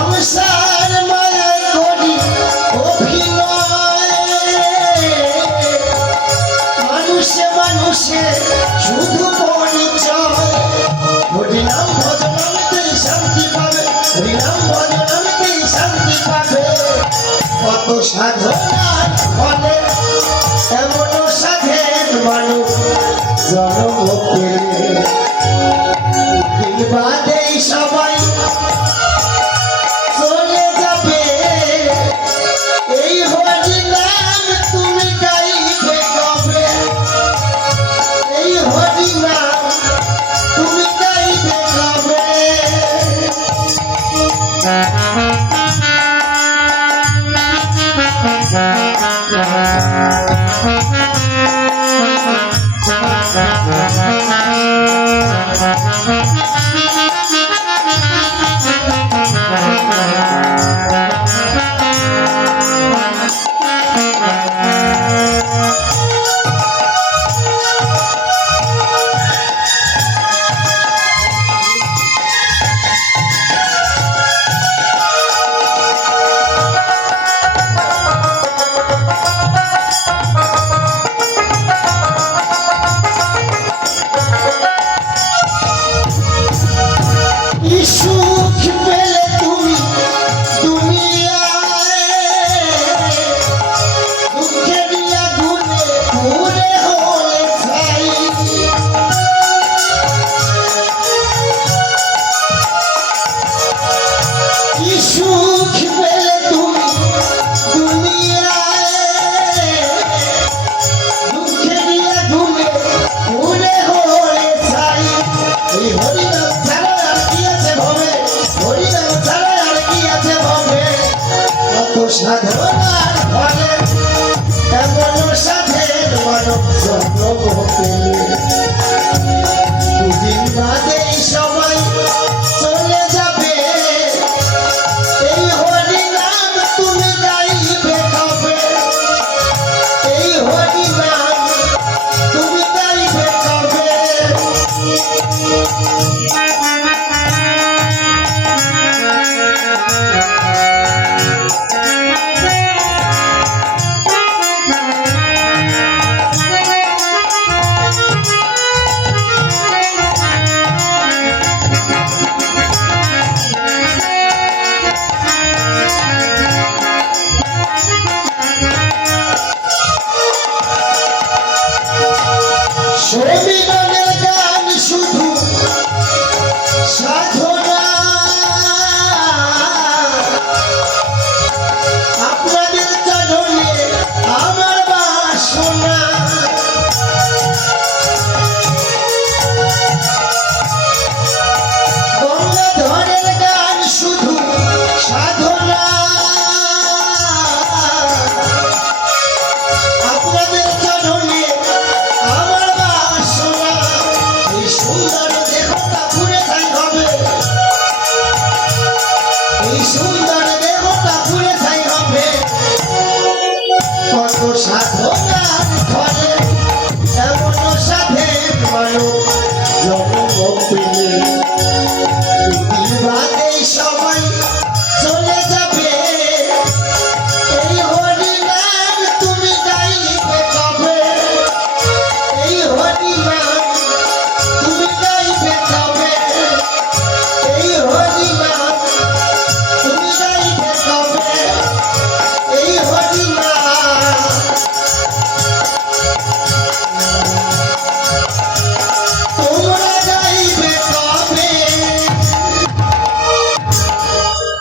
সংসার মায়া করি অভিনয় মানুষে মানুষে শুধু পরিচয় হরিনাম ভজনামতেই শান্তি পাবে হরিনাম ভজনামতেই শান্তি পাবে কত সাধনার ফলে এমন সাধের মানুষ জন্ম পেলে দিন বাদেই সবাই চলে যাবে এই হরি নাম তুমি গাইবে কবে এই হরি নাম তুমি গাইবে কবে সুখ পেলে তুমি দুনিয়ায় দুঃখের আগুনে পুড়ে হয়ে ছাই সুখ পেলে তুমি দুনিয়ায় দুঃখের আগুনে পুড়ে হয়ে ছাই এই হরিনাম ছাড়া হরিনাম ছাড়া আর কি আছে ভবে কত সাধন